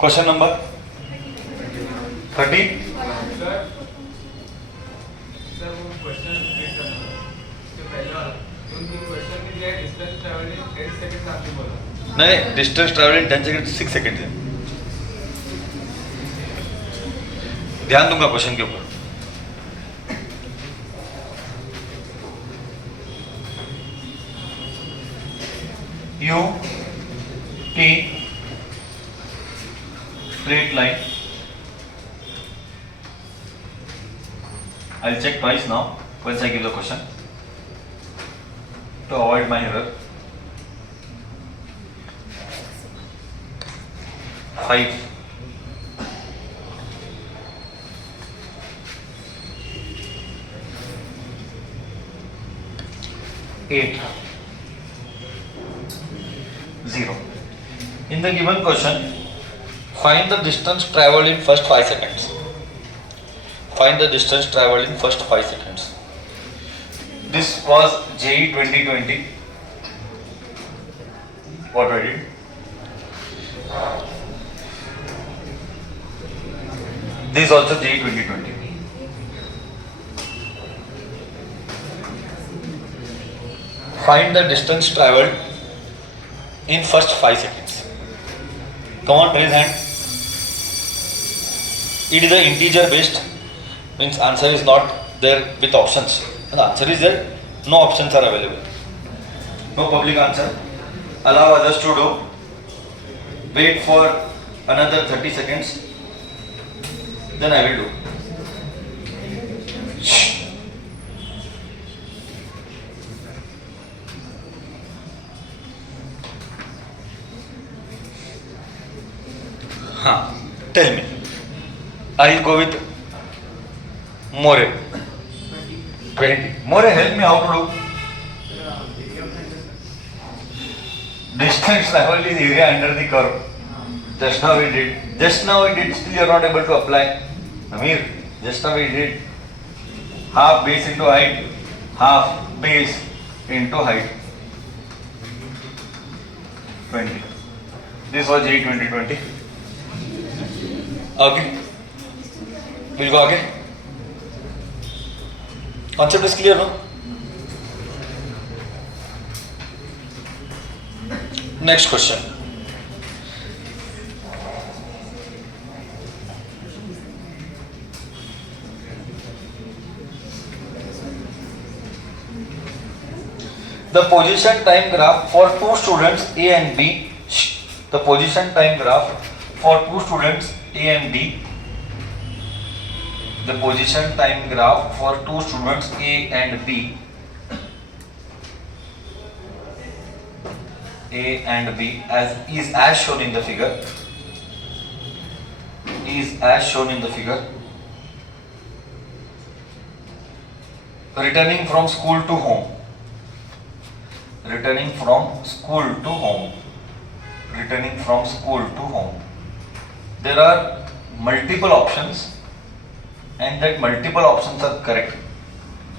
Question number 30। Sir वो question repeat करना उसके पहले वाला उन क्वेश्चन में दिया डिस्टेंस ट्रैवल इन 10 सेकंड्स आपने बोला नहीं, distance travel in 10 second 6 second है। ध्यान दूंगा क्वेश्चन के ऊपर। U T straight line. I'll check twice now once I give the question to avoid my error. 5 8 0. In the given question, find the distance traveled in first 5 seconds. Find the distance traveled in first 5 seconds. This was JEE 2020. What I did? This is also JEE 2020. Find the distance traveled in first 5 seconds. Come on, raise hand. It is an integer based, means answer is not there with options. And the answer is there, no options are available. No public answer. Allow others to do. Wait for another 30 seconds. Then I will do. Tell me. I'll go with More. 20. More, help me how to do. Distance traveled is area under the curve. Just now we did. Still you are not able to apply. Amir, just now we did. Half base into height. Half base into height. 20. This was JEE 2020. Okay. We'll go again. Concept is clear, no? Next question. The position time graph for two students A and B. The position time graph for two students A and B. The position time graph for two students A and B. A and B is as shown in the figure. Returning from school to home. There are multiple options, and that multiple options are correct.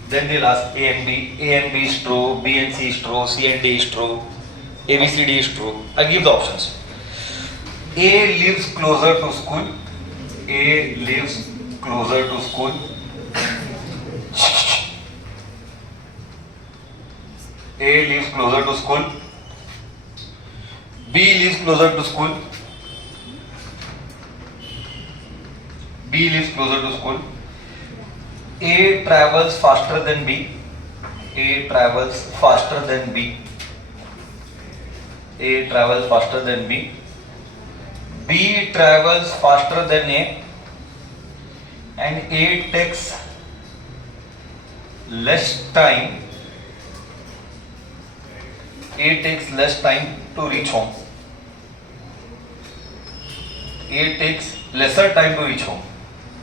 Then they'll ask A and B. A and B is true, B and C is true, C and D is true, A, B, C, D is true. I give the options. A lives closer to school. A lives closer to school. A lives closer to school. B lives closer to school. B lives closer to school. A travels faster than B. A travels faster than B. A travels faster than B. B travels faster than A. And A takes less time. A takes less time to reach home. A takes lesser time to reach home.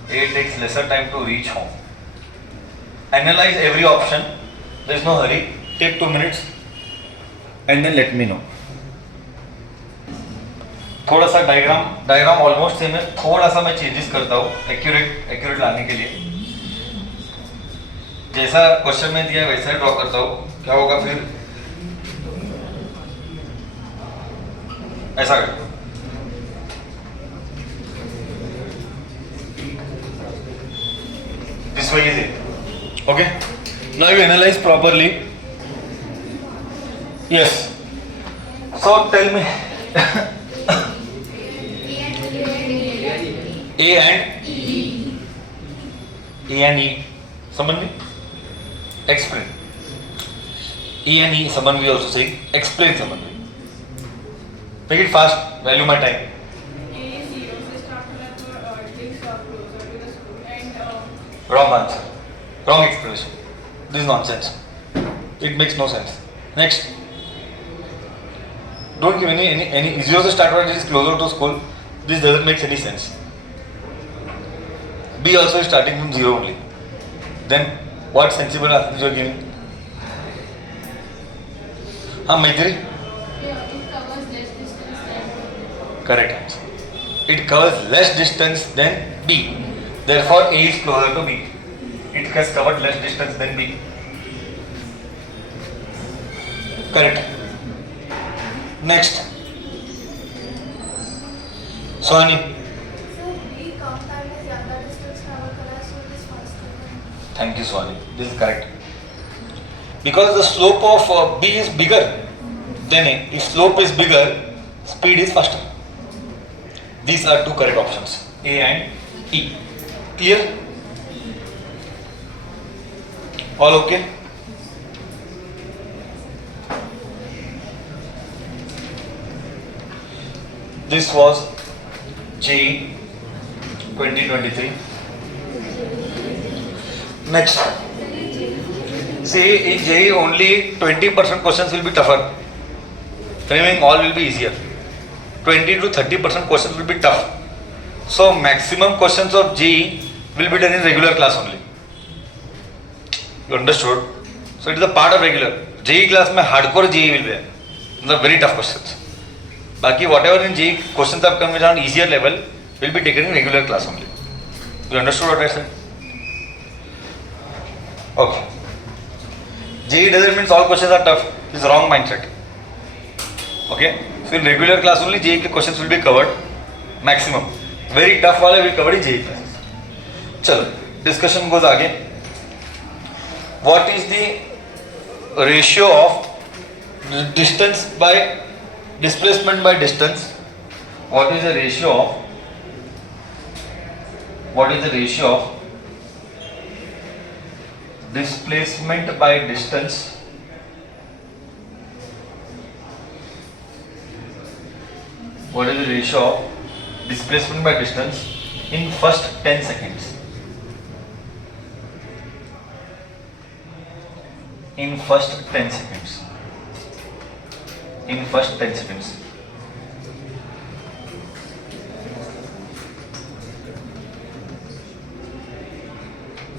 A takes lesser time to reach home. Analyze every option. There is no hurry. Take 2 minutes and then let me know. थोड़ा सा diagram almost same है, थोड़ा सा मैं changes करता हूँ accurate लाने के लिए। जैसा क्वेश्चन में दिया है वैसा ही ड्रॉ करता हूँ। क्या होगा फिर, ऐसा कर xy is a. Okay. Now you analyze properly. Yes. So tell me. A and E. Someone me? Explain. E and E. Someone we also say. Explain someone. Make it fast. Value my time. A is 0, so start like things are closer to the school and Wrong answer. Wrong explanation. This is nonsense. It makes no sense. Next. Don't give any 0 to start when it is closer to school. This doesn't make any sense. B also is starting from 0 only. Then what sensible answer you are giving? Maitri? yeah, it covers less distance than Correct answer. It covers less distance than B. Therefore, A is closer to B. It has covered less distance than B. Correct. Next. Swani. So B compound is younger distance travel color, so it is faster than Thank you, Swani. This is correct. Because the slope of B is bigger than A. If slope is bigger, speed is faster. These are two correct options, A and E. Clear? All okay? This was JEE 2023. Next. See, in JEE only 20% questions will be tougher. Remaining all will be easier. 20 to 30% questions will be tough. So maximum questions of JEE will be done in regular class only. You understood? So it is a part of regular. JEE class mein hardcore JEE will be there. The very tough questions. Baki whatever in JEE questions have come on easier level will be taken in regular class only. You understood what I said? Okay. JEE doesn't mean all questions are tough. It's wrong mindset. Okay. So in regular class only JEE के questions will be covered maximum. Very tough वाले will covered in JEE classes. चलो discussion goes आगे. What is the ratio of distance by displacement by distance? What is the ratio of displacement by distance what is the ratio of displacement by distance in first 10 seconds? In first 10 seconds. In first 10 seconds.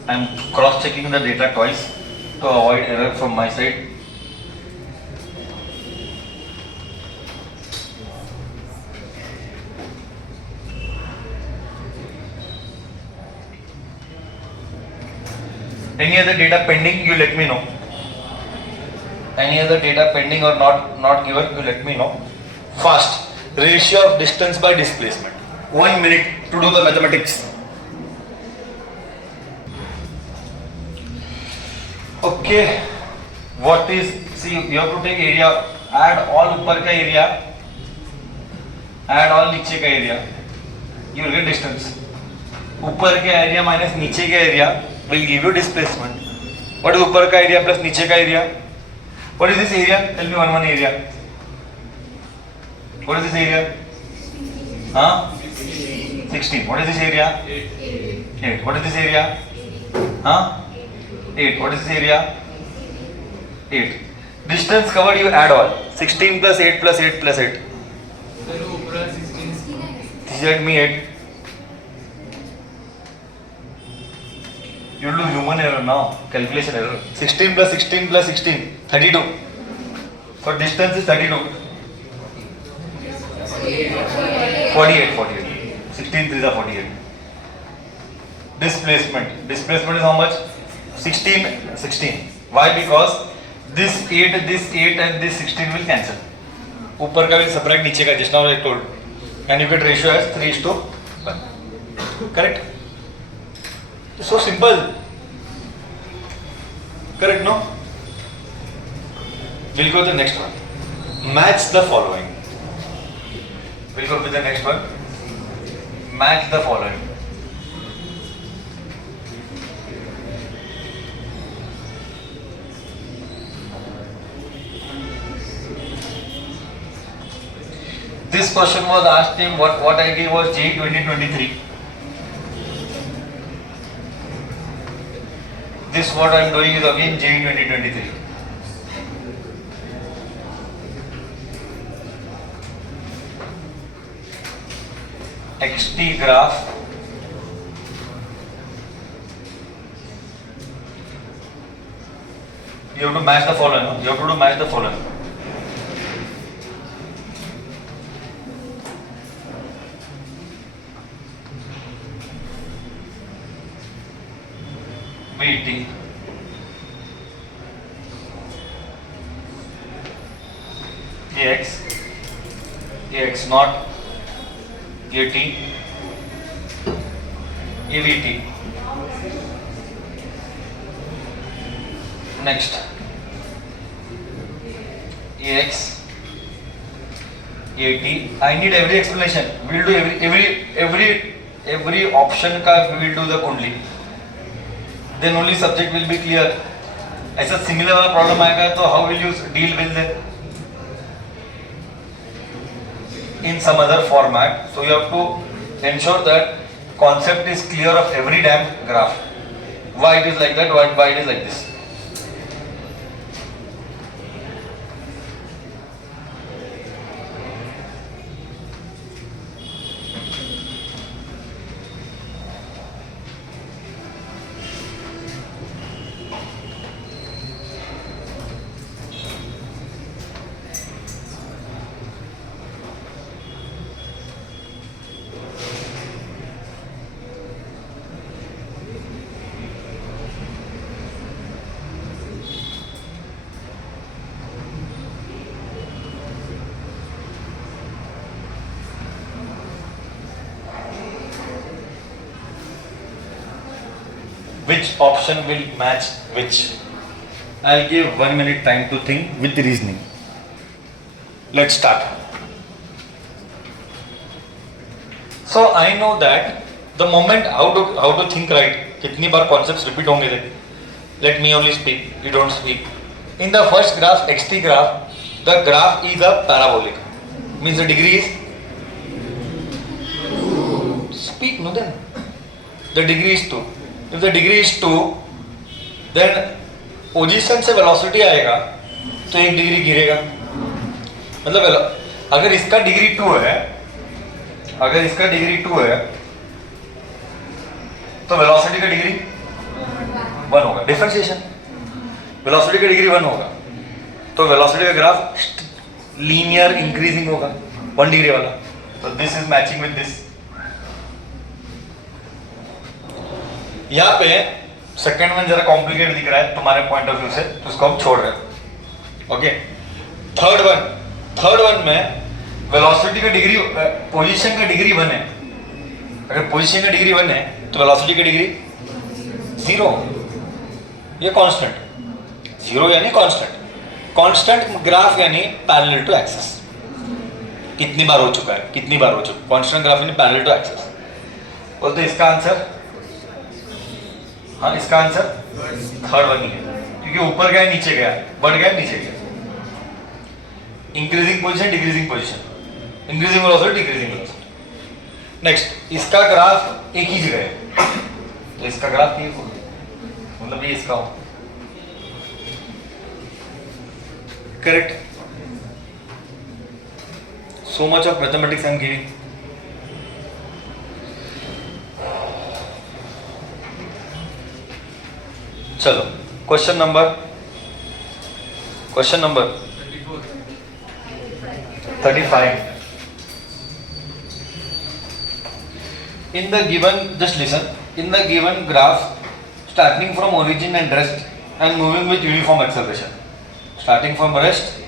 I am cross checking the data twice to avoid error from my side. Any other data pending, you let me know. Any other data pending or not given, you let me know. Fast. Ratio of distance by displacement. 1 minute to do the mathematics. Okay. What is, see, you have to take area, add all ऊपर का area, add all नीचे का area. You will get distance. ऊपर का area minus नीचे का area will give you displacement. What is ऊपर का area plus नीचे का area? What is this area? Tell me one area. What is this area? Huh? 16. What is this area? 8. What is this area? Huh? 8. What is this area? 8. Distance covered, you add all. 16 plus 8 plus 8 plus 8. Sir, ऊपर 16. This is me 8. You do human error now, calculation error. 16 plus 16 plus 16, 32. So distance is 32. 48. 16 3 is 48. Displacement is how much? 16. Why? Because this 8 and this 16 will cancel. ऊपर का will subtract नीचे का, just now I told. And you get ratio as 3:1. Correct? So simple. Correct, no? We'll go to the next one. Match the following. We'll go with the next one. Match the following. This question was asked him, what I gave was JEE 2023. This what I am doing is again JEE 2023. XT graph you have to match the following. No? You have to do match the following. VT AX naught AT AVT. Next AX AT. I need every explanation. We will do every option का we will do the kundli. Then only subject will be clear. ऐसा similar वाला problem आएगा तो how will you deal with it in some other format? So you have to ensure that concept is clear of every damn graph. Why it is like that? Why it is like this? Which option will match which? I'll give 1 minute time to think with reasoning. Let's start. So I know that the moment how to think right, कितनी बार concepts repeat होंगे थे. Let me only speak, you don't speak. In the first graph, XT graph, the graph is a parabolic. Means the degree is. Speak, no then. The degree is 2. If the degree is 2, then position से velocity आएगा तो 1 degree गिरेगा. मतलब अगर इसका degree 2 है, तो velocity का डिग्री 1 होगा. डिफरेंशिएशन, वेलोसिटी का डिग्री 1 होगा तो वेलोसिटी का ग्राफ लीनियर इंक्रीजिंग होगा 1 डिग्री वाला. तो this is matching with this. यहाँ पे सेकेंड वन जरा कॉम्प्लिकेट दिख रहा है तुम्हारे पॉइंट ऑफ व्यू से, तो उसको हम छोड़ रहे हैं. ओके. थर्ड वन में वेलोसिटी का डिग्री, पोजीशन का डिग्री 1 है. अगर पोजीशन का डिग्री 1 है तो वेलोसिटी का डिग्री 0. ये कांस्टेंट 0 यानी कांस्टेंट ग्राफ यानी पैरेलल टू एक्सिस. कितनी बार हो चुका है, कांस्टेंट ग्राफ यानी पैरेलल टू एक्सिस. बोलते इसका आंसर, हाँ इसका आंसर थर्ड वन ही है, क्योंकि ऊपर गया नीचे गया, बढ़ गया नीचे गया. Increasing position, decreasing position, increasing velocity, decreasing velocity. Next इसका ग्राफ एक ही जगह है तो इसका ग्राफ ये होगा, मतलब ये इसका हो. Correct. So much of mathematics I am giving. चलो question number 35. In the given, just listen, in the given graph, starting from origin and rest and moving with uniform acceleration. Starting from rest,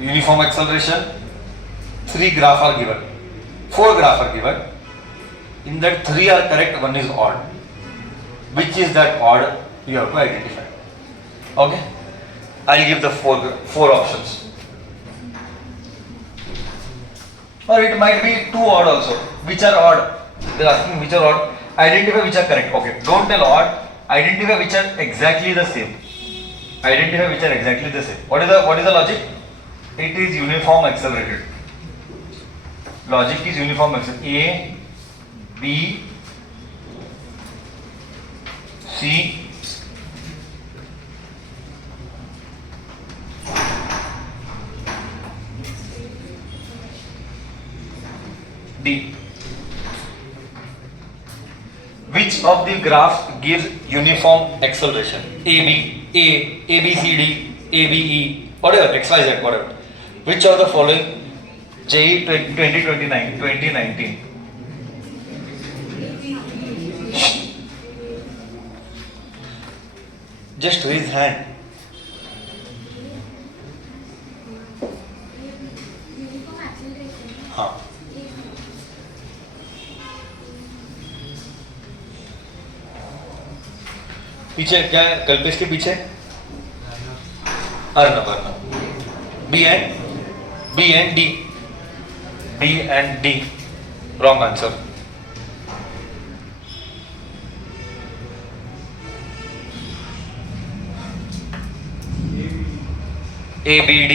uniform acceleration, 3 graphs are given, 4 graphs are given. In that 3 are correct, 1 is odd. Which is that odd? You have to identify. Okay, I'll give the four options. Or it might be two odd also. Which are odd? They're asking which are odd. Identify which are correct. Okay, don't tell odd. Identify which are exactly the same. Identify which are exactly the same. What is the logic? It is uniform accelerated. Logic is uniform accelerated. A, B, C, D. Which of the graphs gives uniform acceleration? A, B, C, D, A, B, E, whatever, X, Y, Z, whatever. Which of the following? JEE 2019. Just raise hand. Uniform acceleration. हाँ. पीछे क्या है? कल्पेश के पीछे Arnab. B and D. Wrong answer. A, B, D.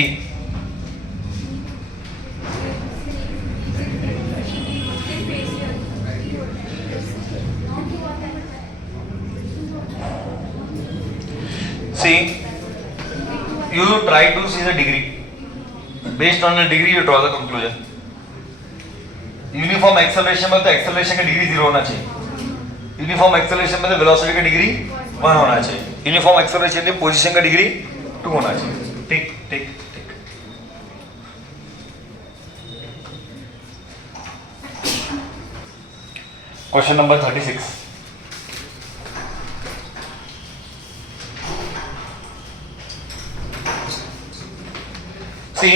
See, you try to see the degree. Based on the degree, you draw the conclusion. Uniform acceleration में तो acceleration का degree 0 होना चाहिए. यूनिफॉर्म एक्सेलरेशन में तो वेलोसिटी का डिग्री 1 होना चाहिए. यूनिफॉर्म एक्सेलरेशन में पोजीशन का डिग्री 2 होना चाहिए. ठीक. Question number 36. See,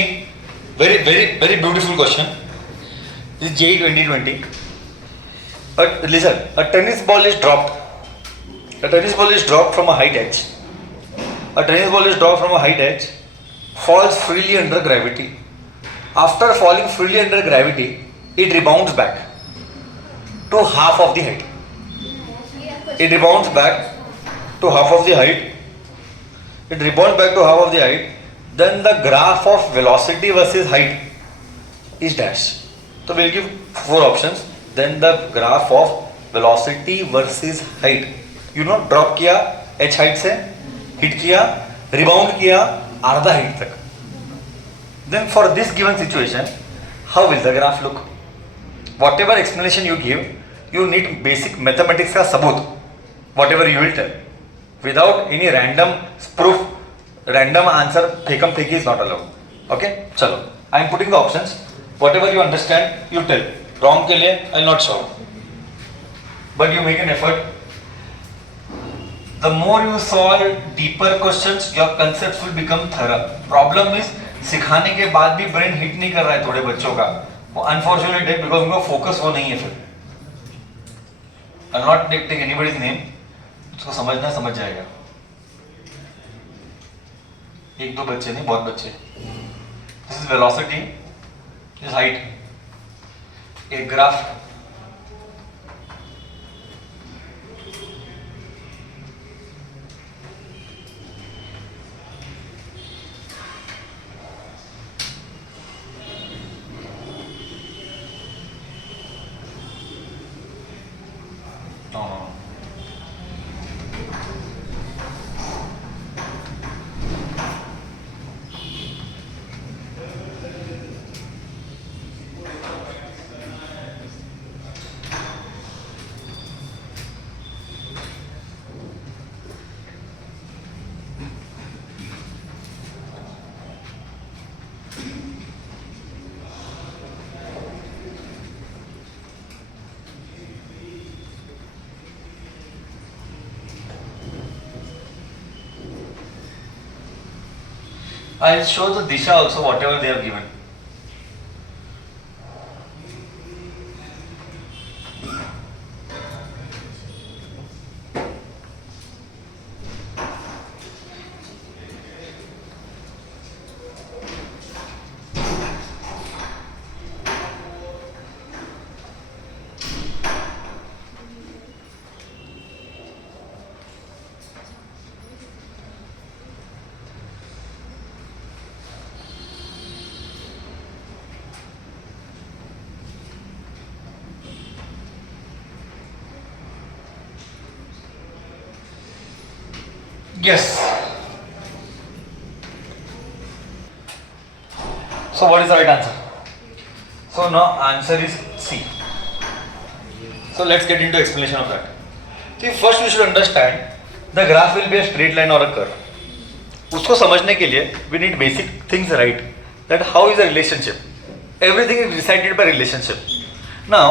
very beautiful question. This is JEE 2020. But listen, a tennis ball is dropped. A tennis ball is dropped from a height h. A tennis ball is dropped from a height h, falls freely under gravity. After falling freely under gravity, it rebounds back to half of the height. It rebounds back to half of the height. It rebounds back to half of the height. Then the graph of velocity versus height is dash. So we'll give 4 options. Then the graph of velocity versus height. You know, drop किया h height से, hit किया, rebound किया आधा height तक. Then for this given situation, how will the graph look? Whatever explanation you give, you need basic mathematics का सबूत. Whatever you will tell, without any random proof. Random answer फेकम फेकी is not allowed. Okay, चलो. I am putting the options. Whatever you understand, you tell. Wrong के लिए I will not solve. But you make an effort. The more you solve deeper questions, your concepts will become thorough. Problem is सिखाने के बाद भी brain hit नहीं कर रहा है थोड़े बच्चों का. वो unfortunate है because उनका focus वो नहीं है फिर. I will not take anybody's name. उसको समझ जाएगा. एक दो बच्चे नहीं, बहुत बच्चे. This is velocity, this height. एक graph. No. I'll show the disha also, whatever they have given. Yes. So what is the right answer? So now answer is C. So let's get into explanation of that. See, first we should understand the graph will be a straight line or a curve. उसको समझने के लिए we need basic things right. That how is a relationship? Everything is decided by relationship. Now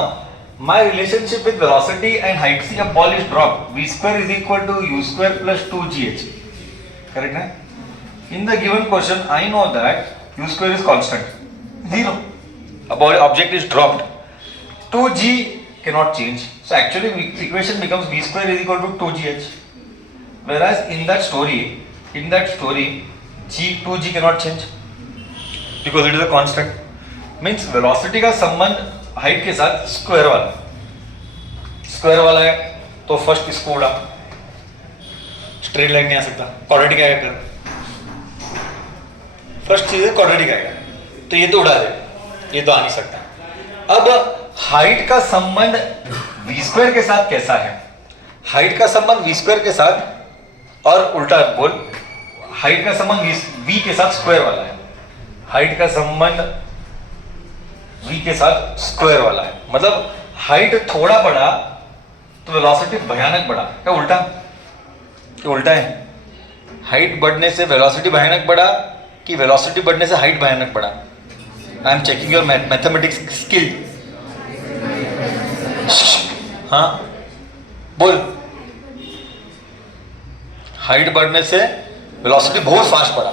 my relationship with velocity and height. See, a ball is dropped. V square is equal to u square plus 2gh. Correct, na? In the given question, I know that u square is constant, 0. A ball object is dropped. 2g cannot change. So actually, equation becomes v square is equal to 2gh. Whereas in that story, g cannot change because it is a constant. Means velocity का संबंध height के साथ square वाला है, तो first इसको उड़ा, straight line नहीं आ सकता, क्वाड्रेटिक आएगा कर, फर्स्ट चीज है क्वाड्रेटिक आएगा, तो ये तो उड़ा दे, ये तो आ नहीं सकता। अब हाइट का संबंध v स्क्वायर के साथ कैसा है? हाइट का संबंध v स्क्वायर के साथ, और उल्टा बोल, हाइट का संबंध v के साथ स्क्वायर वाला है, हाइट का संबंध v के साथ स्क्वायर वाला है। मतलब हाइट थोड़ा बढ़ा तो वेलोसिटी भयानक बढ़ा, क्या उल्टा है? हाइट बढ़ने से वेलोसिटी भयानक बढ़ा कि वेलोसिटी बढ़ने से हाइट भयानक बढ़ा? I am checking your mathematics skill. हाँ बोल। हाइट बढ़ने से वेलोसिटी बहुत फास्ट बढ़ा,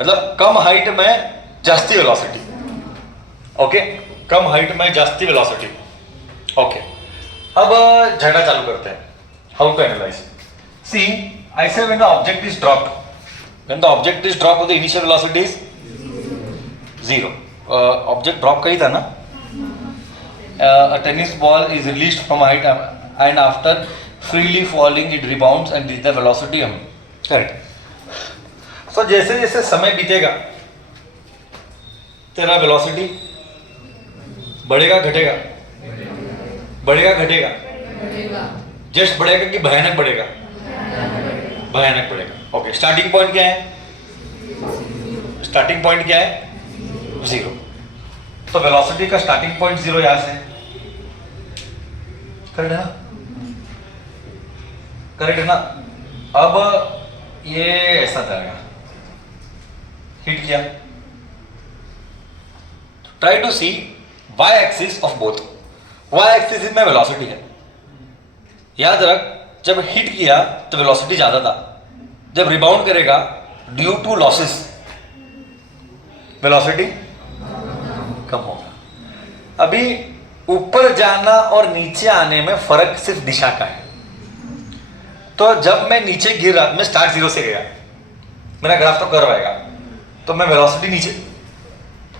मतलब कम हाइट में जास्ती वेलोसिटी। ओके, कम हाइट में जास्ती वेलोसिटी। ओके, अब झगड़ा चालू करते हैं। How to analyse? See, I say when the object is dropped, when the object is dropped the initial velocity is 0. Object drop का ही था ना? A tennis ball is released from height and after freely falling it rebounds and reach the velocity m. Correct. So जैसे जैसे समय बीतेगा तेरा velocity बढ़ेगा घटेगा? बढ़ेगा। जस्ट बढ़ेगा कि भयानक बढ़ेगा? भयानक बढ़ेगा। ओके, स्टार्टिंग पॉइंट क्या है? 0. तो वेलोसिटी का स्टार्टिंग पॉइंट 0 यहां से, करेक्ट है ना? अब ये ऐसा जाएगा, हिट किया, try to see y axis of both. y axis में वेलोसिटी है, याद रख, जब हिट किया तो वेलोसिटी ज्यादा था, जब रिबाउंड करेगा ड्यू टू लॉसेस वेलोसिटी कम होगा। अभी ऊपर जाना और नीचे आने में फर्क सिर्फ दिशा का है। तो जब मैं नीचे गिरा, मैं स्टार्ट 0 से गया, मेरा ग्राफ तो कर्व आएगा, तो मैं वेलोसिटी नीचे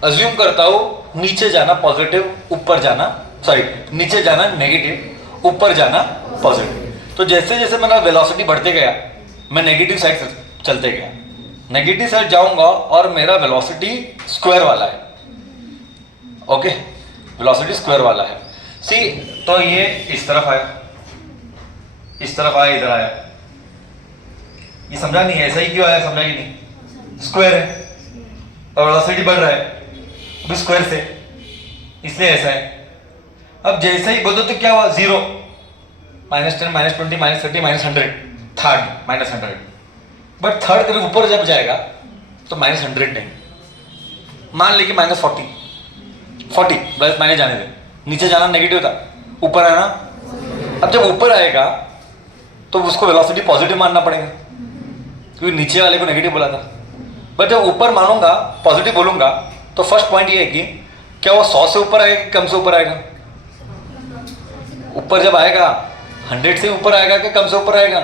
अज्यूम करता हूं, नीचे जाना पॉजिटिव, ऊपर जाना नीचे जाना नेगेटिव, ऊपर जाना पॉजिटिव। तो जैसे जैसे मेरा वेलोसिटी बढ़ते गया, मैं नेगेटिव साइड चलते गया, नेगेटिव साइड जाऊंगा और मेरा वेलोसिटी स्क्वायर वाला है। ओके, वेलोसिटी स्क्वायर वाला है। सी, तो ये इस तरफ आया, इस तरफ आया, इधर आया, ये समझा नहीं? ऐसा ही क्यों आया, समझा ही नहीं? स्क्वायर है और वेलोसिटी बढ़ रहा है भी स्क्वायर से, इसलिए ऐसा है। अब जैसे ही बोलो तो क्या हुआ? 0, -10, -20, -30, -100, थर्ड -100। बट थर्ड करीब ऊपर जब जाएगा तो -100 नहीं, मान ली कि -40 बस माइनस जाने दे, नीचे जाना नेगेटिव था, ऊपर आना। अब जब ऊपर आएगा तो उसको वेलोसिटी पॉजिटिव मानना पड़ेगा क्योंकि नीचे वाले को नेगेटिव बोला था। बट जब ऊपर मानूंगा, पॉजिटिव बोलूंगा, तो फर्स्ट पॉइंट ये है कि क्या वो 100 से ऊपर आएगा कि कम से ऊपर आएगा? ऊपर जब आएगा 100 से ऊपर आएगा कि कम से ऊपर आएगा?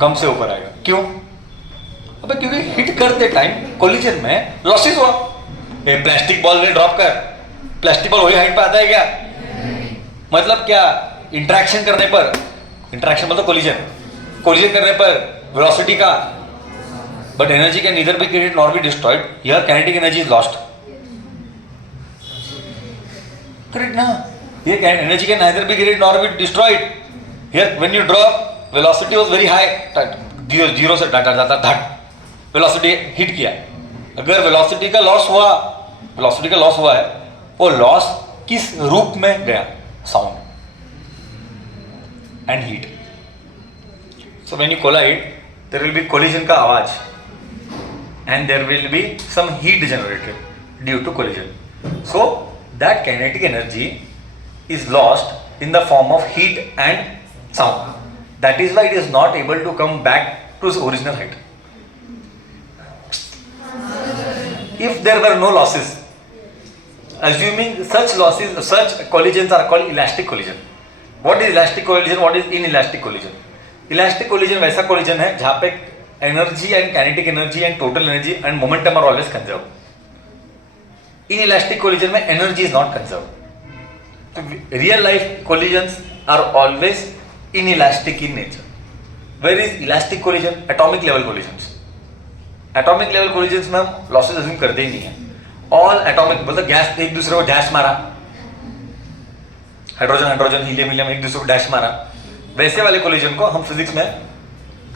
कम से ऊपर आएगा। क्यों? अबे क्योंकि हिट करते टाइम कोलिजन में लॉसेस हुआ। प्लास्टिक बॉल में ड्रॉप कर, प्लास्टिक बॉल वही हाइट पे आता है क्या? मतलब क्या? इंटरेक्शन करने पर, इंटरेक्शन मतलब कोलिजन करने पर वेलोसिटी का, but energy can neither be created nor be destroyed. Here kinetic energy is lost, correct ना? ये energy can neither be created nor be destroyed. Here when you drop, velocity was very high, zero से data जाता धट velocity hit किया, अगर velocity का loss हुआ है, वो लॉस किस रूप में गया? Sound and heat. So when you collide there will be collision का आवाज and there will be some heat generated due to collision. So that kinetic energy is lost in the form of heat and sound. That is why it is not able to come back to its original height. If there were no losses, assuming such collisions are called elastic collision. What is elastic collision? What is inelastic collision? Elastic collision वैसा collision है जहाँ पे energy and kinetic energy and total energy and momentum are always conserved. In elastic collision में energy is not conserved. So real life collisions are always inelastic in nature. Where is elastic collision? Atomic level collisions. Atomic level collisions में हम losses assume करते ही नहीं हैं. All atomic मतलब gas एक दूसरे को डैश मारा, हाइड्रोजन हीलियम एक दूसरे को डैश मारा, वैसे वाले collision को हम फिजिक्स में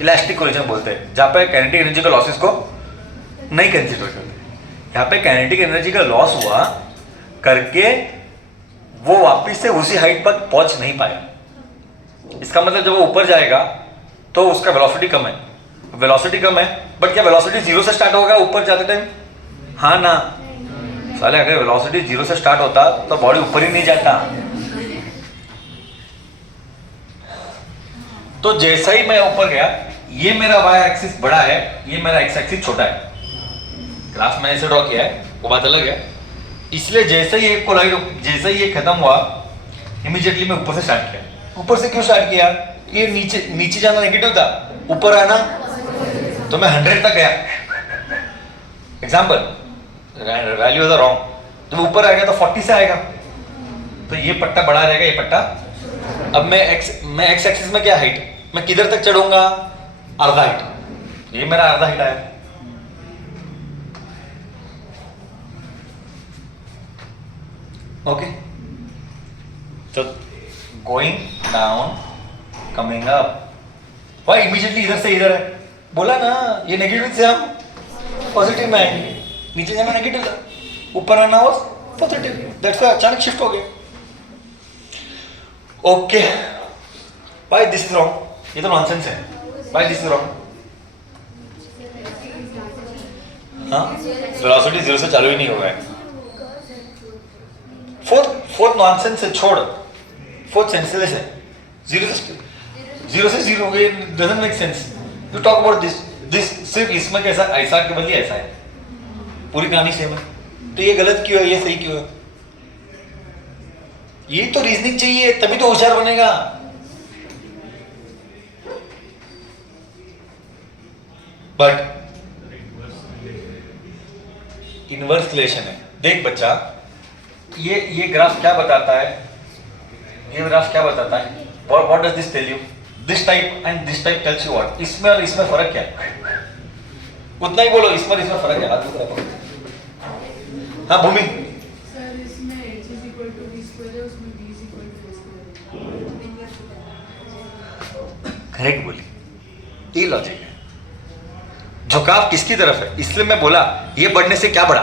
इलास्टिक कोलिजन बोलते हैं, जहाँ पे काइनेटिक एनर्जी का लॉसेस को नहीं कंसीडर करते. यहाँ पे काइनेटिक एनर्जी का लॉस हुआ करके वो वापस से उसी हाइट पर पहुंच नहीं पाया. इसका मतलब जब वो ऊपर जाएगा तो उसका वेलोसिटी कम है. वेलोसिटी कम है, बट क्या वेलोसिटी जीरो से स्टार्ट होगा ऊपर जाते टाइम? हाँ ना साले, अगर वेलोसिटी जीरो से स्टार्ट होता तो बॉडी ऊपर ही नहीं जाता. तो जैसा ही मैं ऊपर गया, ये मेरा वाई एक्सिस बड़ा है, ये मेरा एक्स एक्सिस छोटा है. ग्राफ मैंने ऐसे ड्रॉ किया है, वो बात अलग है. इसलिए जैसे ही एक कोलाइड, जैसे ही ये खत्म हुआ, इमीडिएटली मैं ऊपर से स्टार्ट किया. ऊपर से क्यों स्टार्ट किया? ये नीचे जाना नेगेटिव था, ऊपर आना तो मैं 100 तक गया. Example, value is wrong. तो ऊपर आएगा तो 40 से आएगा, तो ये पट्टा बड़ा रहेगा, ये पट्टा. अब मैं एक्स एक्सिस में क्या हाइट, मैं किधर तक चढ़ूंगा? आधा हाइट. ये मेरा आधा हाइट आया. ओके, तो going down, coming up. Y immediately इधर से इधर है? बोला ना, ये नेगेटिव से हम पॉजिटिव में आएंगे. नीचे जाना नेगेटिव था, ऊपर आना वाज पॉजिटिव. दैट्स व्हाई अचानक शिफ्ट हो गया. Okay, why this is wrong? ये तो नॉनसेंस है. Why this is wrong? हाँ, वेलोसिटी जीरो से चालू ही नहीं होगा. फोर्थ नॉनसेंस है, छोड़. फोर्थ सेंसलेस है. जीरो से जीरो हो गए, doesn't make sense. You talk about this सिर्फ इसमें कैसा, ऐसा के बदले ऐसा है, पूरी कहानी सेम है. तो ये गलत क्यों है, ये सही क्यों है? ये तो रीजनिंग चाहिए, तभी तो होशियार बनेगा. बट इनवर्स रिलेशन है. देख बच्चा, ये ग्राफ क्या बताता है? ये ग्राफ क्या बताता है? What does this tell you? This type and this type tells you what? इसमें और इसमें फर्क क्या है? उतना ही बोलो, इसमें और इसमें फर्क है. हाथ ऊपर रखो. हाँ भूमि, सर इसमें h is equal to v square है, उसमें v is equal to a square. Correct बोली. ये लॉजिक है. झुकाव किसकी तरफ है? इसलिए मैं बोला ये बढ़ने से क्या बढ़ा.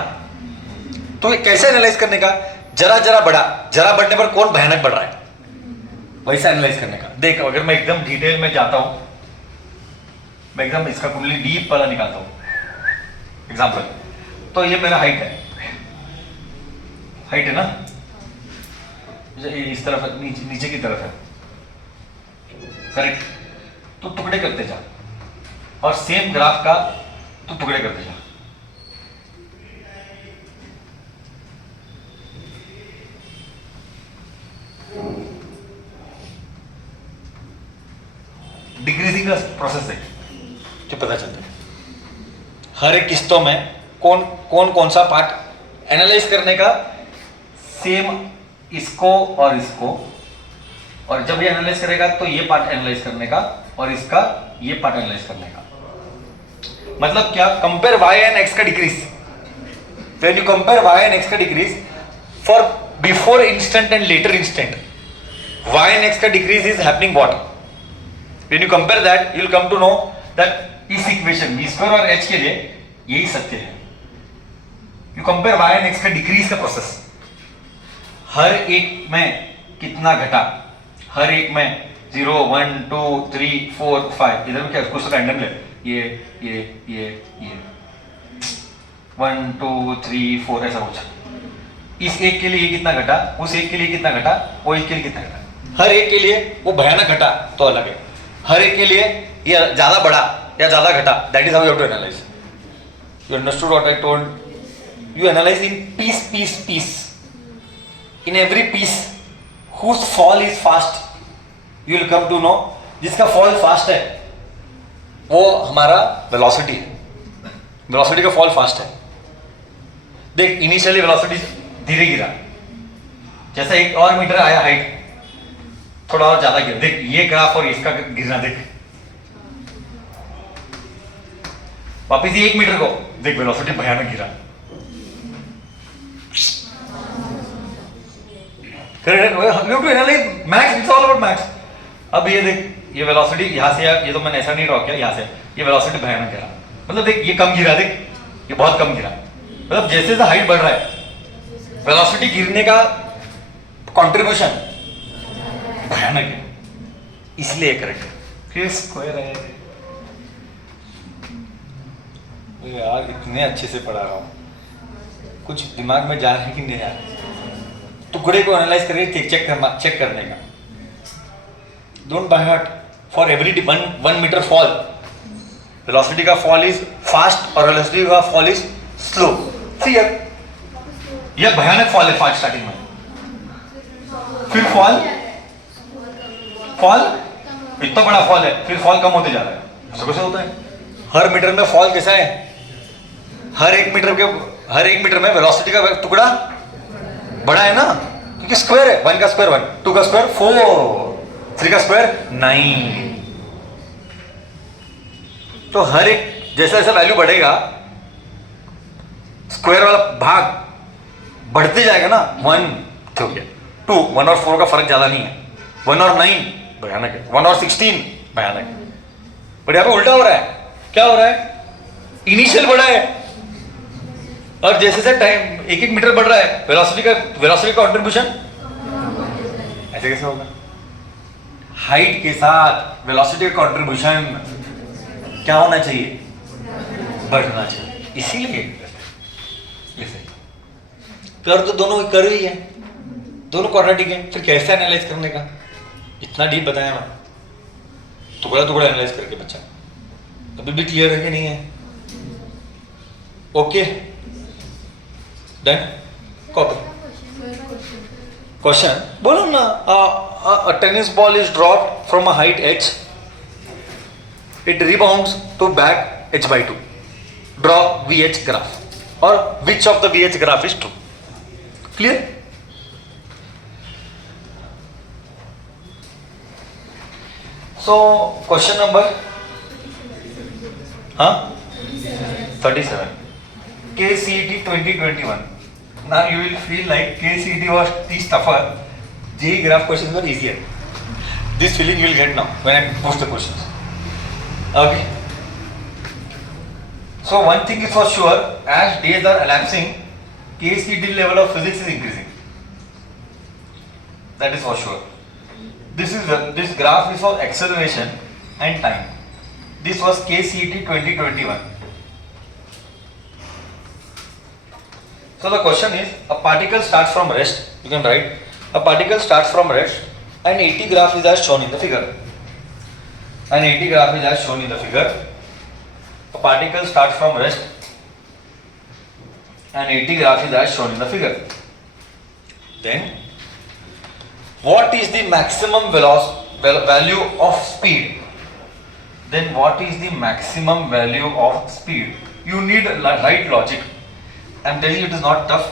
तो कैसे एनालाइज करने का? जरा बढ़ा, जरा बढ़ने पर कौन भयानक बढ़ रहा है, वैसा एनालाइज करने का. देख, अगर मैं एकदम डिटेल में जाता हूं, मैं एकदम इसका कुंडली डीप वाला निकालता हूं. एग्जाम्पल, तो ये मेरा हाइट है. हाइट है ना, इस तरफ है, नीचे की तरफ है. करेक्ट. तो टुकड़े करते जा, और सेम ग्राफ का तो टुकड़े करते जा. डिक्रीजिंग का प्रोसेस है जो पता चलता है. हर एक किस्तों में कौन सा पार्ट एनालाइज करने का, सेम इसको और इसको, और जब ये एनालाइज करेगा तो ये पार्ट एनालाइज करने का, और इसका ये पार्ट एनालाइज करने का. मतलब क्या? कंपेयर y एंड x का decrease. When you compare y and x का decrease for before instant and later instant, y and x का decrease is happening what? When you compare that, you will come to know that इस equation v square और h के लिए यही सत्य है. You compare y and x का decrease का प्रोसेस. हर एक में कितना घटा, हर एक में 0 1 2 3 4 5, इधर में क्या कुछ रैंडम ले, ये 1 2 3 4 ऐसा कुछ. इस एक के लिए कितना घटा, उस एक के लिए कितना घटा, वो एक के लिए कितना घटा. हर एक के लिए वो भयानक घटा तो अलग है, हर एक के लिए ये ज्यादा बड़ा या ज्यादा घटा. That is how you have to analyse. You understood what I told. You analyze in piece. In every piece, whose fall is fast, you will come to know. जिसका fall fast है, वो हमारा velocity है. Velocity का fall fast है. देख, initially velocity धीरे गिरा, जैसा 1 और मीटर आया हाइट, थोड़ा और ज्यादा गिरा. देख ये ग्राफ और इसका गिरना देख. वापिस 1 मीटर को देख, वेलोसिटी भयानक गिरा. Max, it's all about max. अब ये देख, ये वेलोसिटी यहाँ से, ये तो मैंने ऐसा नहीं ड्रॉ किया, यहाँ से ये वेलोसिटी भयानक गिरा. मतलब देख, ये कम गिरा, देख ये बहुत कम गिरा. मतलब जैसे जैसे हाइट बढ़ रहा है, वेलोसिटी गिरने का कंट्रीब्यूशन भयानक है, इसलिए करेक्ट. फिर स्क्वायर है यार. इतने अच्छे से पढ़ा रहा हूँ, कुछ दिमाग में जा रहा है कि नहीं यार. टुकड़े को एनालाइज करके चेक करने का. Don't by heart. For every 1 metre fall, velocity का फॉल इज फास्ट और वेलोसिटी का फॉल इज स्लो. यह भयानक फॉल है फास्ट स्टार्टिंग में, फिर फॉल इतना बड़ा फॉल है, फिर फॉल कम होते जा रहा है. ऐसा कैसे होता है? हर मीटर में फॉल कैसा है? हर एक मीटर में वेलोसिटी का टुकड़ा बड़ा है ना, क्योंकि स्क्वायर है. 1 का स्क्वायर 1, 2 का स्क्वायर 4, 3 का स्क्वायर 9. तो हर एक जैसा जैसा वैल्यू बढ़ेगा, स्क्वायर वाला भाग बढ़ते जाएगा ना. 1 हो गया, 2, 1 और 4 का फर्क ज्यादा नहीं है. 1 और 9 भयानक है, 1 और 16 भयानक है. बट यहाँ पे उल्टा हो रहा है. क्या हो रहा है? इनिशियल बढ़ा है, और जैसे जैसे टाइम 1 मीटर बढ़ रहा है, वेलोसिटी का कंट्रीब्यूशन ऐसे कैसे होगा? हाइट के साथ वेलोसिटी का कंट्रीब्यूशन क्या होना चाहिए? बढ़ना चाहिए. इसीलिए कर तो दोनों कर ही है, दोनों क्वाड्रेटिक है. फिर कैसे एनालाइज करने का? इतना डीप बताया मैं, टुकड़ा एनालाइज करके. बच्चा अभी भी क्लियर है कि नहीं है? Okay, done. कॉपी क्वेश्चन बोलो ना. A tennis ball is dropped from a height h. It rebounds to back h by 2. Draw VH graph. Or which of the VH graph is true? Clear? So question number 37. KCET 2021. Now you will feel like KCET was tougher. JEE graph questions were easier. This feeling you will get now when I post the questions. Okay. So one thing is for sure, as days are elapsing, KCET level of physics is increasing. That is for sure. This graph is for acceleration and time. This was KCET 2021. So the question is, a particle starts from rest. You can write, a particle starts from rest, and AT graph is as shown in the figure. An AT graph is as shown in the figure. A particle starts from rest, and AT graph is as shown in the figure. Then, what is the maximum value of speed? Then what is the maximum value of speed? You need right logic. I'm telling you, it is not tough.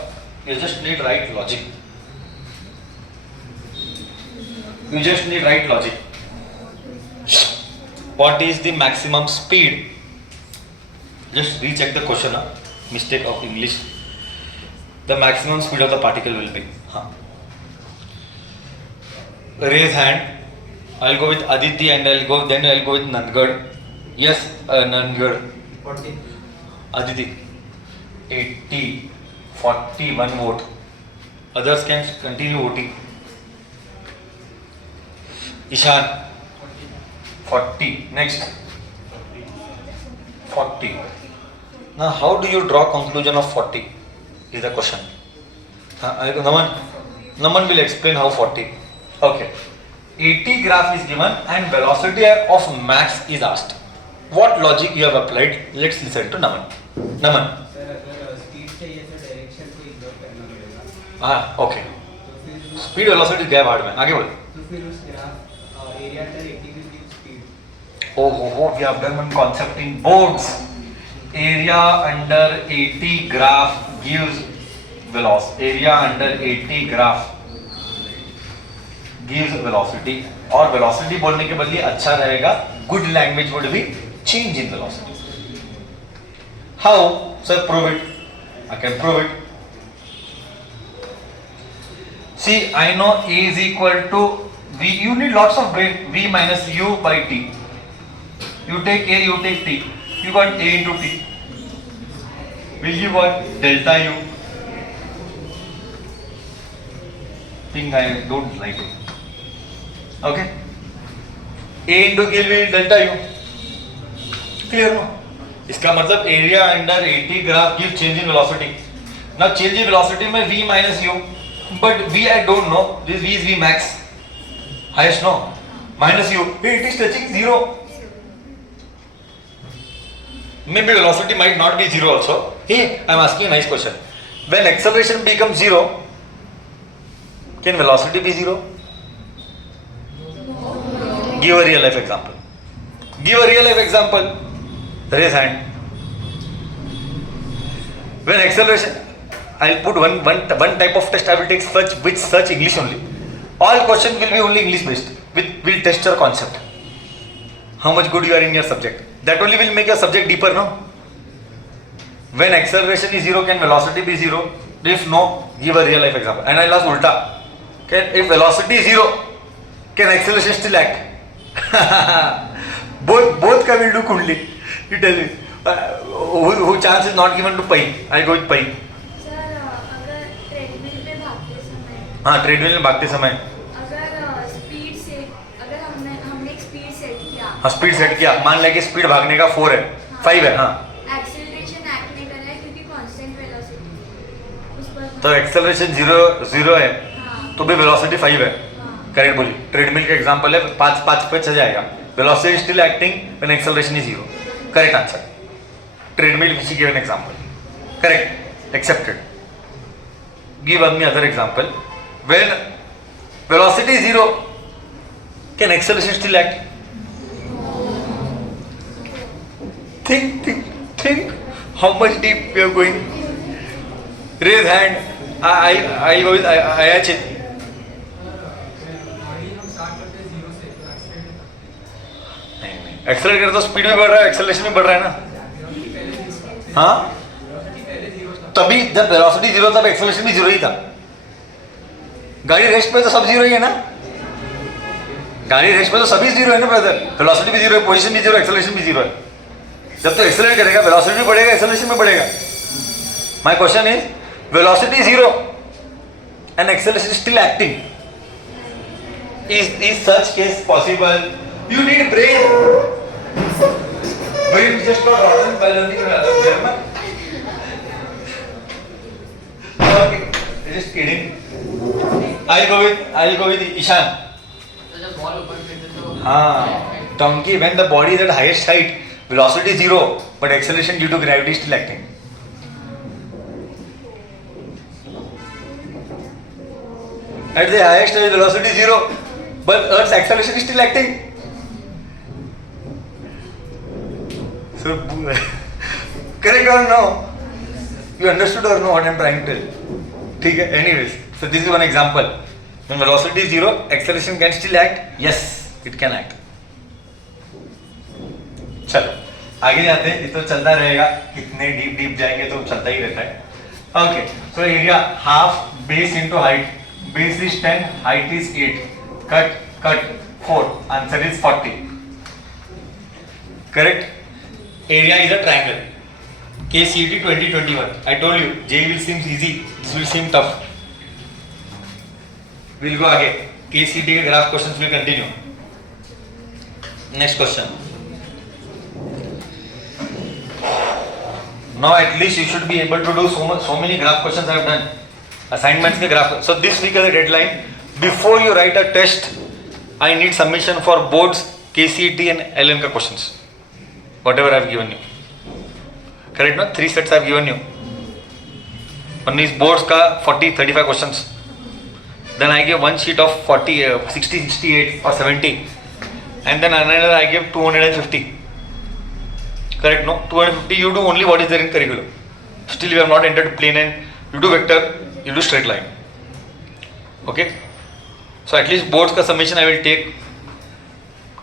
You just need right logic. You just need right logic. What is the maximum speed? Just recheck the question. Mistake of English. The maximum speed of the particle will be. Raise hand. I'll go with Aditi and I'll go with Nandgad. Yes, Nangad. 40. Aditi. 80, 40, 1 vote. Others can continue voting. Ishan. 40. Next. 40. Now, how do you draw conclusion of 40? Is the question. Naman will explain how 40. Okay. 80 graph is given and velocity of max is asked. What logic you have applied? Let's listen to Naman. Naman. Sir अगर speed चाहिए तो direction को ignore करना पड़ेगा. हाँ, okay. तो फिर Speed velocity गया भाड़ में. आगे बोल. तो फिर उस graph area under 80 will give speed. Oh, we have done one concept in boards. Area under 80 graph gives velocity. Area under 80 graph gives velocity. और velocity बोलने के बदले अच्छा रहेगा. Good language would be change in velocity. How? Sir, prove it. I can prove it. See, I know A is equal to V. You need lots of brain. V minus U by T. You take A, you take T. You got A into T. Will you what? Delta U. Think I don't like it. Okay? A into K will be delta U. Clear no? इसका मतलब area under 80 graph give change in velocity. Now change in velocity में V minus U. But V I don't know. This V is V max. Highest no. Minus U. It is touching 0. Maybe velocity might not be 0 also. Hey, I am asking a nice question. When acceleration becomes 0, can velocity be 0? Give a real life example. Give a real life example. Raise hand. When acceleration, I'll put one type of test. I will take search English only. All questions will be only English based. Will test your concept. How much good you are in your subject. That only will make your subject deeper, no? When acceleration is 0, can velocity be 0? If no, give a real life example. And I'll ask ulta. If velocity is 0, can acceleration still act? both can will do kundli. You tell me. Who chance is not given to pi? I go with pi. Sir अगर treadmill पे भागते समय हाँ, treadmill में भागते समय अगर speed से अगर हमने एक स्पीड सेट किया हाँ स्पीड सेट किया. मान लिया कि स्पीड भागने का 4 है, 5 है. हाँ, एक्सेलरेशन एक्ट नहीं कर रहा है क्योंकि कांस्टेंट वेलोसिटी उस पर तो एक्सेलरेशन 0 है हाँ तो भी वेलोसिटी 5 है. हाँ करेक्ट बोली. ट्रेडमिल का एग्जांपल है 5 पे चल जाएगा. Velocity still acting when acceleration is 0. Correct answer. Treadmill which given example. Correct. Accepted. Give me other example. When velocity is 0, can acceleration still act? Think how much deep we are going. Raise hand. I'll go with Ayachit. गाड़ी हम start करते हैं 0 से तो accident नहीं. Accelerate करते तो speed भी बढ़ रहा है, एक्सेलरेशन भी बढ़ रहा है ना. हाँ, पहले 0 था. तभी जब वेलोसिटी 0 तब एक्सेलरेशन भी 0 ही था. गाड़ी रेस्ट पे तो सब 0 ही है ना. गाड़ी रेस्ट पे तो सभी 0 है ना ब्रदर. वेलोसिटी भी 0 है, पोजीशन भी 0 है, एक्सेलरेशन भी 0 है. जब तो एक्सेलरेट करेगा वेलोसिटी भी बढ़ेगा, एक्सेलरेशन भी बढ़ेगा. My question is velocity 0 and acceleration still acting. Is such case possible? You need brain. Brain is just not rotten by learning German. Okay, just kidding. I'll go with Ishan. तो जब ball ऊपर फेंकते तो हाँ, donkey. When the body is at highest height, velocity 0, but acceleration due to gravity is still acting. At the highest height, velocity 0, but Earth's acceleration is still acting. So, correct or no? You understood or no what I'm trying to tell? ठीक है. Anyways, so this is one example. When velocity is 0, acceleration can still act. Yes, it can act. चलो आगे जाते हैं. ये तो चलता रहेगा. कितने डीप जाएंगे तो चलता ही रहता है. Okay, so area half base into height. Base is 10, height is 8. Cut 4. Answer is 40. Correct? Area is a triangle. KCET 2021. I told you, J will seem easy, this will seem tough. We'll go ahead. KCET graph questions will continue. Next question. Now at least you should be able to do so many graph questions I have done. Assignments ke graph. So this week is a deadline. Before you write a test, I need submission for boards, KCET and LN ka questions. Whatever I have given you. Correct, no? 3 sets I have given you. One is boards ka 40, 35 questions. Then I gave one sheet of 40, 60, 68 or 70. And then another I gave 250. Correct, no? 250 you do only what is there in curriculum. Still you have not entered plane and you do vector, you do straight line. Okay? So at least boards ka submission I will take.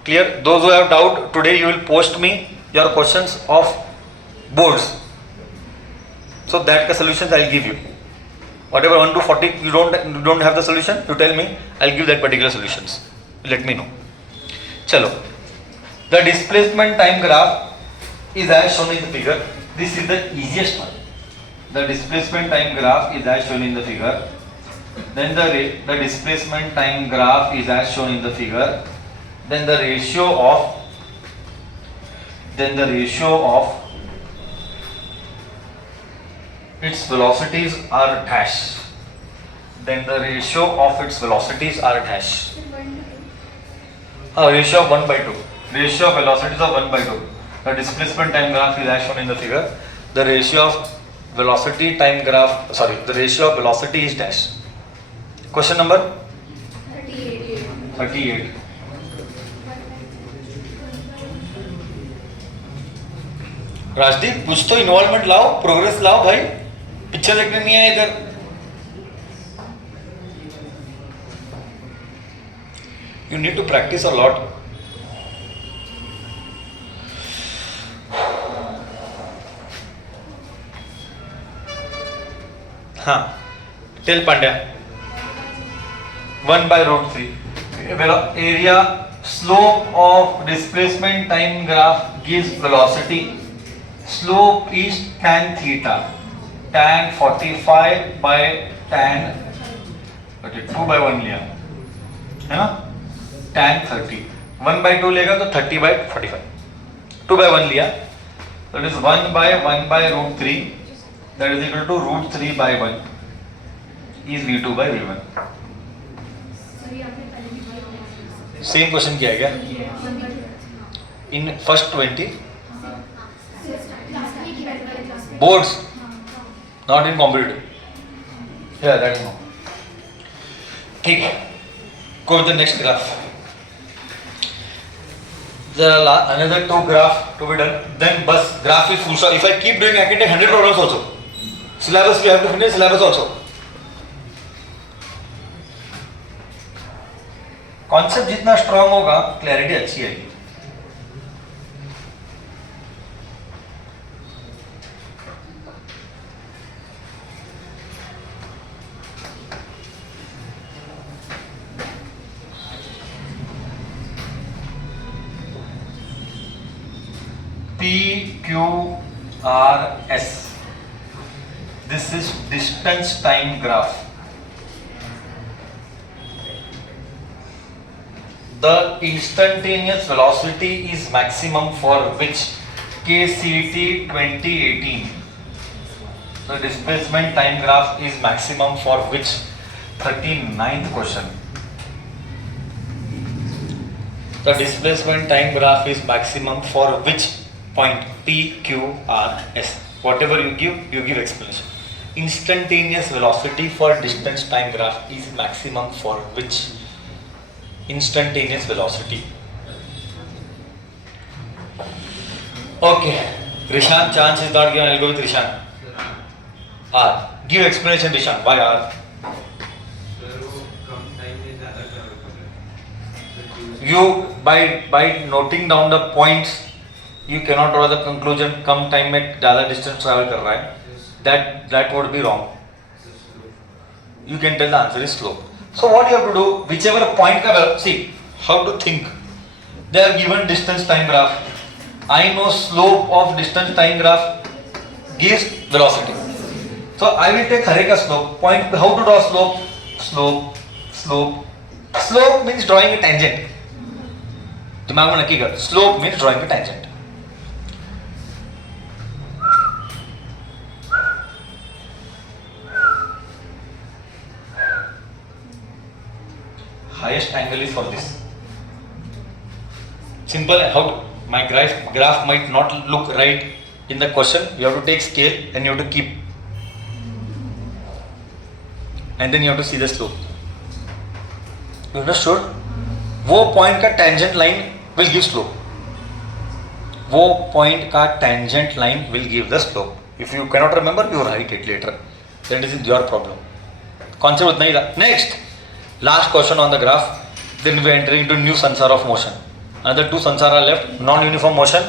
Clear? Those who have doubt, today you will post me your questions of boards. So that ka solutions I will give you. Whatever 1 to 40 you don't have the solution, you tell me, I will give that particular solutions. Let me know. Chalo. The displacement time graph is as shown in the figure. This is the easiest one. The displacement time graph is as shown in the figure. Then the displacement time graph is as shown in the figure. Then the ratio of its velocities are dash. Then the ratio of its velocities are dash. Ratio of 1 by 2. Ratio of velocities of 1 by 2. The displacement time graph is as shown in the figure. The ratio of velocity time graph, the ratio of velocity is dash. Question number 38. Rajdeep कुछ तो involvement लाओ, progress लाओ भाई, picture देखने नहीं है इधर. You need to practice a lot. Tell Pandya. 1 by root 3. Area, slope of displacement time graph gives velocity. Slope is tan theta. Tan 45 by tan 2 by 1 लिया है ना, tan 30. 1 by 2 लेगा तो 30 by 45. 2 by 1 लिया, so it is 1 by root 3, that is equal to root 3 by 1 is V2 by V1. Same question किया गया in first 20 boards, not in competitive. Yeah, that is no. ठीक है, go with the next graph. There are another 2 graph to be done. Then bus graph is full stop. If I keep doing, I can take 100 problems also. Syllabus we have to finish syllabus also. Concept जितना strong होगा, clarity अच्छी आएगी. PQRS. This is distance time graph. The instantaneous velocity is maximum for which? KCET 2018. The displacement time graph is maximum for which? 39th question. The displacement time graph is maximum for which point? PQRS. Whatever you give explanation. Instantaneous velocity for distance time graph is maximum for which? Instantaneous velocity. Okay, Rishan, chance is not given. I'll go with Rishan. R. Give explanation, Rishan. Why R? You by noting down the points, you cannot draw the conclusion. Come time में ज़्यादा distance travel कर रहा है. That would be wrong. You can tell the answer is slope. So what you have to do, whichever point का see how to think. They have given distance time graph. I know slope of distance time graph gives velocity. So I will take हर एक का slope. Point how to draw slope? Slope means drawing a tangent. दिमाग में नक्की कर. Slope means drawing a tangent. Highest angle is for this. Simple. How to, my graph might not look right in the question. You have to take scale and you have to keep, and then you have to see the slope. You understood? वो point का tangent line will give slope. वो point का tangent line will give the slope. If you cannot remember, you write it later. That is your problem. Concept उतना ही था. Next. Last question on the graph. Then we enter into new sansar of motion. Another two sansar are left. Non-uniform motion.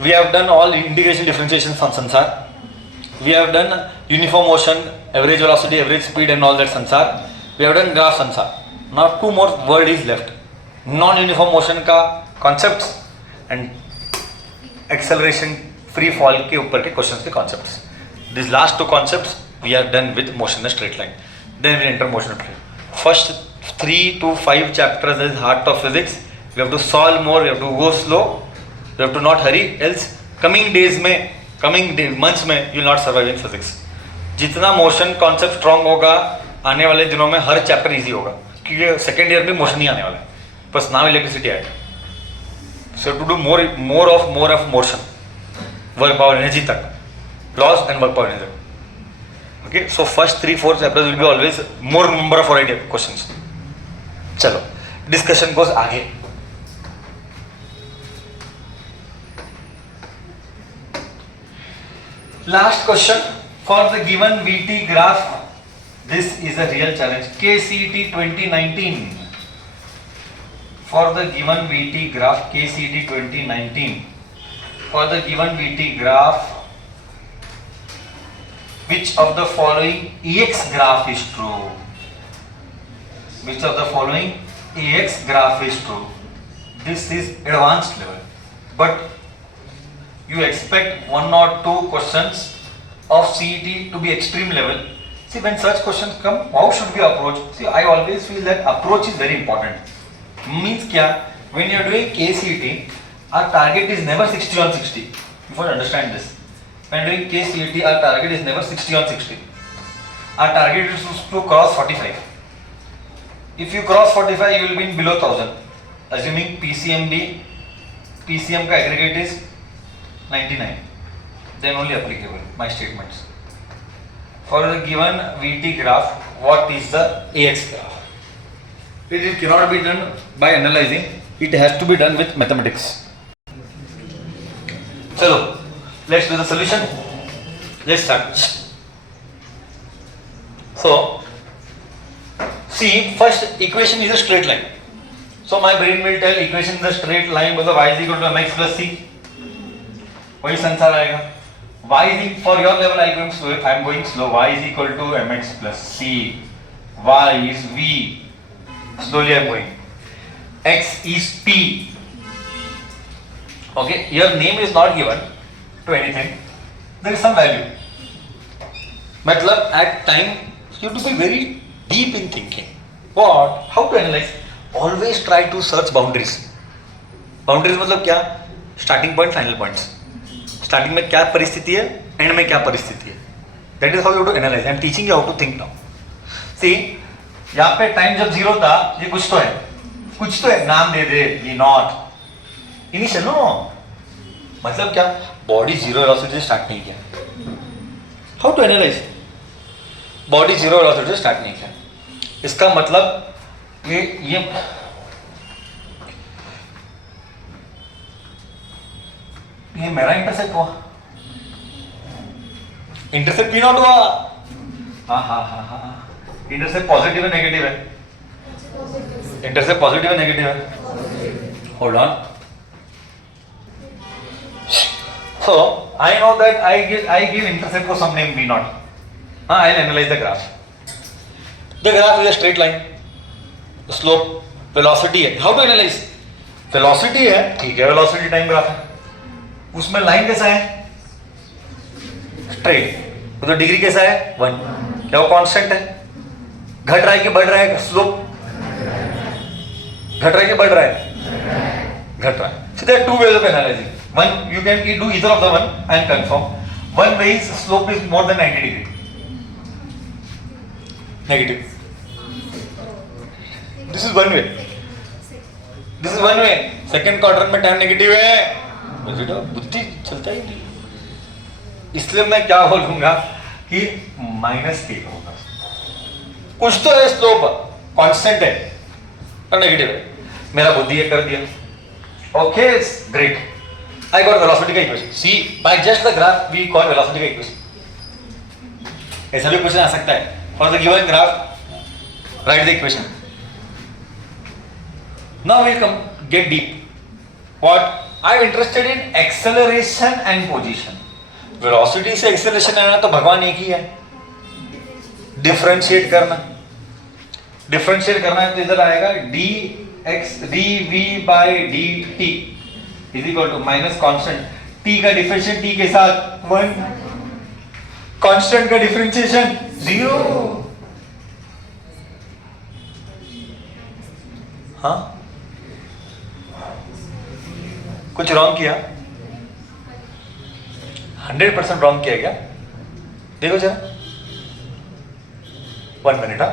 We have done all integration differentiations on sansar. We have done uniform motion, average velocity, average speed, and all that sansar. We have done graph sansar. Now two more word is left. Non-uniform motion का concepts and acceleration free fall के ऊपर के questions के concepts. These last two concepts we are done with motion in a straight line. Then we enter motion in a straight line. First 3 to 5 chapters is heart of physics. We have to solve more, we have to go slow, we have to not hurry, else coming months में you will not survive in physics. जितना motion concept strong होगा आने वाले दिनों में हर chapter easy होगा क्योंकि second year में motion नहीं आने वाला है, बस now electricity आएगा. So to do more of motion, work power energy तक, laws and work power energy. Okay, so first 3-4 chapters will be always more number of variety of questions. चलो discussion goes आगे. Last question for the given VT graph. This is a real challenge. KCET 2019. For the given VT graph, KCET 2019. For the given VT graph, which of the following EX graph is true? Which of the following EX graph is true? This is advanced level, but you expect 1 or 2 questions of CET to be extreme level. See, when such questions come, how should we approach? See, I always feel that approach is very important. Means kya? When you are doing KCET, our target is never 60 on 60. You must understand this. When doing KCET, our target is never 60 on 60. Our target is to cross 45. If you cross 45, you will be in below 1000. Assuming PCM ka aggregate is 99. Then only applicable, my statements. For the given VT graph, what is the AX graph? It cannot be done by analyzing, it has to be done with mathematics. So, let's do the solution. Let's start. So, see, first equation is a straight line. So my brain will tell equation is a straight line because y is equal to mx plus c. वही संसार आएगा. Y is for your level I am going slow. Y is equal to mx plus c. Y is v. Slowly I am going. X is p. Okay, your name is not given to anything. There is some value. मतलब at time you have to be very deep in thinking. What? How to analyze? Always try to search boundaries. Boundaries मतलब क्या? Starting point, final points. Starting में क्या परिस्थिति है, end में क्या परिस्थिति है. That is how you have to analyze. I am teaching you how to think now. See, यहाँ पे time जब zero था, ये कुछ तो है, नाम दे दे, ये not. Initial no. मतलब क्या? Body zero velocity से start नहीं किया. How to analyze? Body zero velocity से start नहीं किया. इसका मतलब ये मेरा इंटरसेप्ट हुआ, इंटरसेप्ट पी नॉट हुआ. हाँ, इंटरसेप्ट पॉजिटिव है नेगेटिव है? इंटरसेप्ट पॉजिटिव है नेगेटिव है? Hold on. So I know that I give intercept for some name v naught. I'll analyze the graph. The graph is a straight line. The slope, velocity है. How to analyze? Velocity है, ठीक है, velocity time graph है. उसमें line कैसा है? Straight. तो degree कैसा है? 1। क्या वो कांस्टेंट है? घट रहा है कि बढ़ रहा है स्लोप? घट रहा है कि बढ़ रहा है? घट रहा है. So there are two ways of analyzing. One, you can do either of the one and confirm. One way is slope is more than 90 degree. Negative. This is one way. This is one way. Second quadrant में time negative है. बेटा बुद्धि चलता ही नहीं. इसलिए मैं क्या बोलूंगा कि -k होगा. कुछ तो है स्लोप कांस्टेंट है और नेगेटिव है. मेरा बुद्धि ये कर दिया. Okay, great. I got velocity का equation. See, by just the graph we call velocity का equation. ऐसा भी क्वेश्चन आ सकता है. For the given graph, write the equation. Now we'll come get deep. What? I'm interested in acceleration and position. Velocity से acceleration आना तो भगवान एक ही है. Differentiate करना है तो इधर आएगा dv by dt is equal to minus constant t का डिफरेंशिएशन t के साथ 1, कांस्टेंट का डिफरेंशिएशन 0. हाँ, कुछ रॉन्ग किया? 100% रॉन्ग किया क्या? देखो जरा. 1 मिनट. हाँ,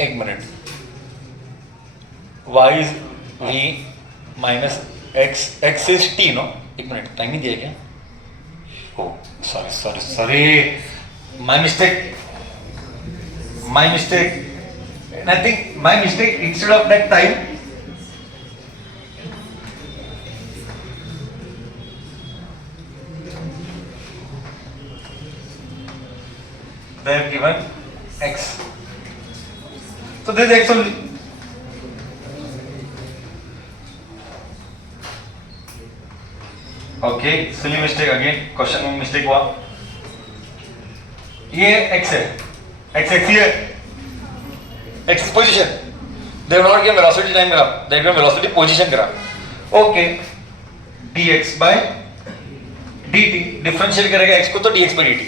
एक minute. y is v minus x is t, no? एक मिनट, टाइम नहीं दिया क्या? Oh sorry, my mistake, instead of that time they have given x. So this is x only. Okay, silly mistake again. Question में mistake हुआ. ये x है. X ही है. X is position. They have not given velocity time graph. They have given velocity position graph. Okay. dx by dt. Differentiate करेगा x को तो dx by dt.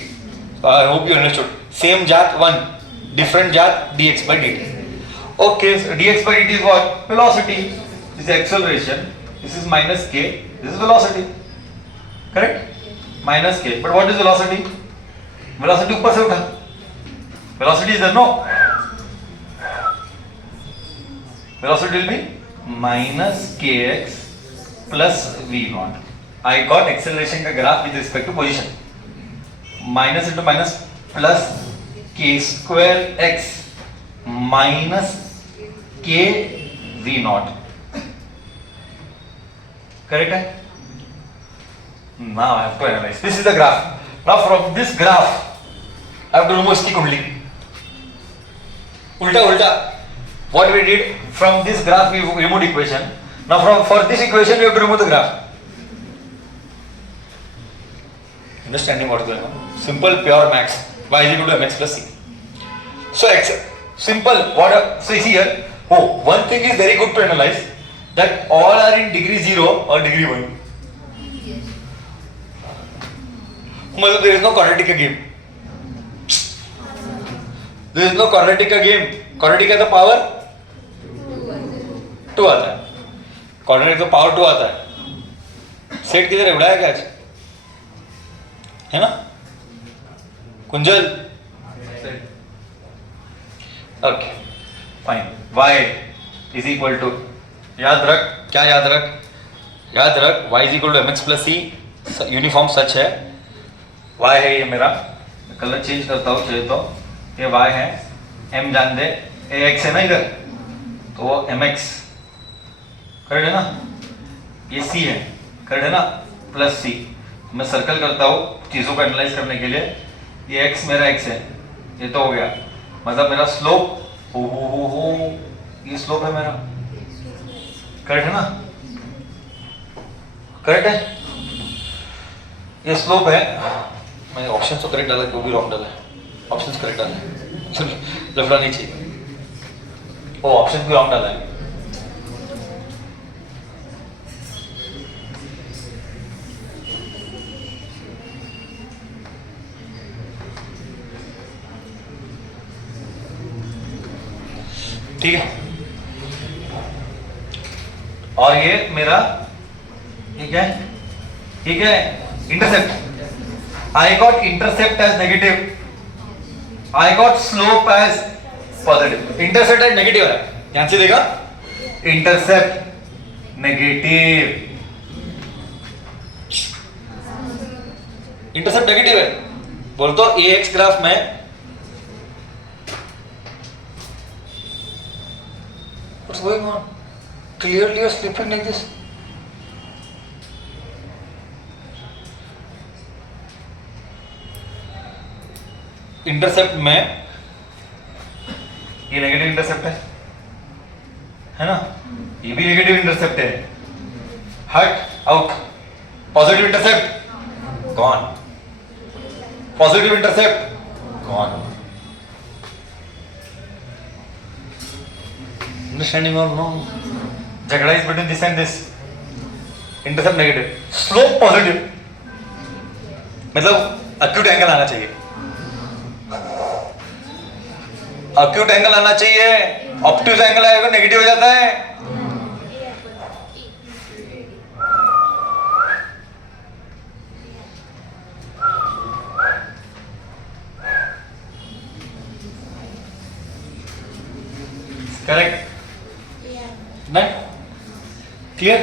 I hope you understood. Same जात 1. Different जात dx by dt. Okay, so dx by dt is what? Velocity. This is acceleration. This is minus k. This is velocity. Correct? Minus k. But what is velocity? Velocity ऊपर से उठा. Velocity is there, no? Velocity will be minus kx plus v naught. I got acceleration का graph with respect to position. Minus into minus plus k square x minus k v naught. Correct है? Now I have to analyze. This is the graph. Now from this graph I have to remove इसकी कुंडली. उल्टा. What we did from this graph we removed equation. Now for this equation we have to remove the graph. Understanding what is going on? Simple pure max. Y is equal to mx plus c. So x simple. So here, one thing is very good to analyze, that all are in degree 0 or degree 1. मतलब there is no quadratic game. There is no quadratic game. Quadratic का तो power 2 आता है. Quadratic तो power 2 आता है. Set किधर है? उड़ाया क्या आज? है ना? Kunjal. Okay fine. y is equal to, याद रख, क्या याद रख? y is equal to mx plus c. Uniform सच है. y है ये मेरा. कलर चेंज करता हूँ चाहिए तो. ये y है. m जान दे. ax है ना इधर, तो वो mx. करेक्ट है ना? ये c है. करेक्ट है ना? Plus c. मैं सर्कल करता हूँ चीज़ों को एनालाइज करने के लिए. ये x मेरा x है. ये तो हो गया. मतलब मेरा स्लोप ये स्लोप है मेरा. करेक्ट है ना? करेक्ट है? ये स्लोप है. मैं ऑप्शन तो करेक्ट डाला, वो भी रॉन्ग डाला है. ऑप्शन करेक्ट डाला है. लफड़ा नहीं चाहिए. ओ ऑप्शन को रॉन्ग डाला है। ठीक है, और ये मेरा ये क्या है, ये क्या है, intercept. I got intercept as negative, I got slope as positive. Intercept as negative है, ध्यान से देखा, इंटरसेप्ट नेगेटिव, इंटरसेप्ट नेगेटिव है। बोलते ए एक्स ग्राफ में what's going on? Clearly you're sleeping like this. Intercept में ये नेगेटिव इंटरसेप्ट है ना, ये भी नेगेटिव इंटरसेप्ट है, हट out. Positive intercept gone, positive intercept gone. Understanding or no? झगड़ा is between this and this. Intercept negative, slope positive. मतलब acute angle आना चाहिए, acute angle आना चाहिए, obtuse angle आएगा नेगेटिव हो जाता है। करेक्ट, नहीं क्लियर?